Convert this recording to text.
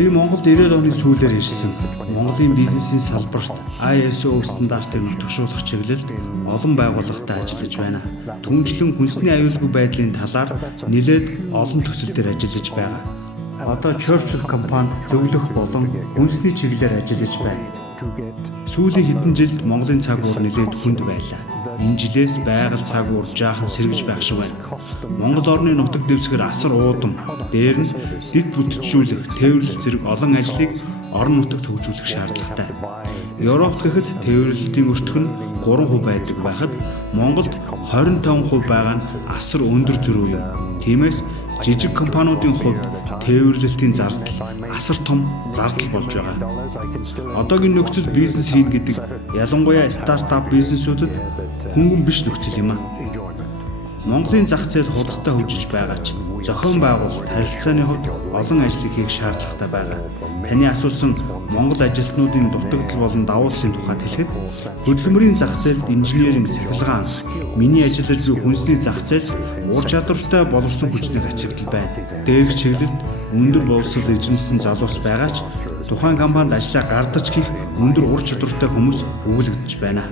Би Монголд 90-ад оны сүүлээр ирсэн. Монголын бизнесийн салбарт ISO стандартыг нутагшуулах чиглэлд олон байгууллагатай ажиллаж байна. Түүнчлэн хүнсний аюулгүй байдлын талаар нэлээд олон төсөл дээр ажиллаж байгаа. Одоо Churchill компанид зөвлөх болон хүнсний чиглэлээр ажиллаж байна. Сүүлийн хэдэн жилд Монголын цаг уур нэлээд хүнд байлаа. Энэ жилээс байгаль цаг уур жаахан сэргэж байх шиг байна. Монгол орны нутаг дэвсгэр асар уудам, дээр нь дэд бүтцжүүлэх, тээвэрлэл зэрэг олон ажлыг орон нутагт хөгжүүлэх шаардлагатай. Европт гэхэд тээвэрлэлтийн өртгөх нь 3% байдаг байхад Монголд 25% байгаа нь асар өндөр зөрүү юм. Тиймээс жижиг компаниудын хувьд тээвэрлэлтийн зардал асар том зардал болж байгаа. Одоогийн нөхцөл бизнес хийн гэдэг ялангуяа стартап бизнесүүдэд хөнгөн биш нөхцөл юм аа. Монголын зах зээл хурдтай хөгжиж байгаа ч зохион байгуулалт харилцааны хувьд олон ажлыг хийх шаардлагатай байгаа. Таны асуусан Монгол ажилтнуудын дутагдал болон давуу талын тухайд хэлэхэд хөдөлмөрийн зах зээлд инженерийн цахилгаан, миний ажиллаж буй хүнсний зах зээл ур чадвартай боловсон хүчний ачигдал байна. Дээрх чиглэлд өндөр боловсрол эзэмсэн залуус байгаа ч тухайн компанид ажиллаа гардаж гих өндөр ур чадвартай хүмүүс өвлөгдөж байна.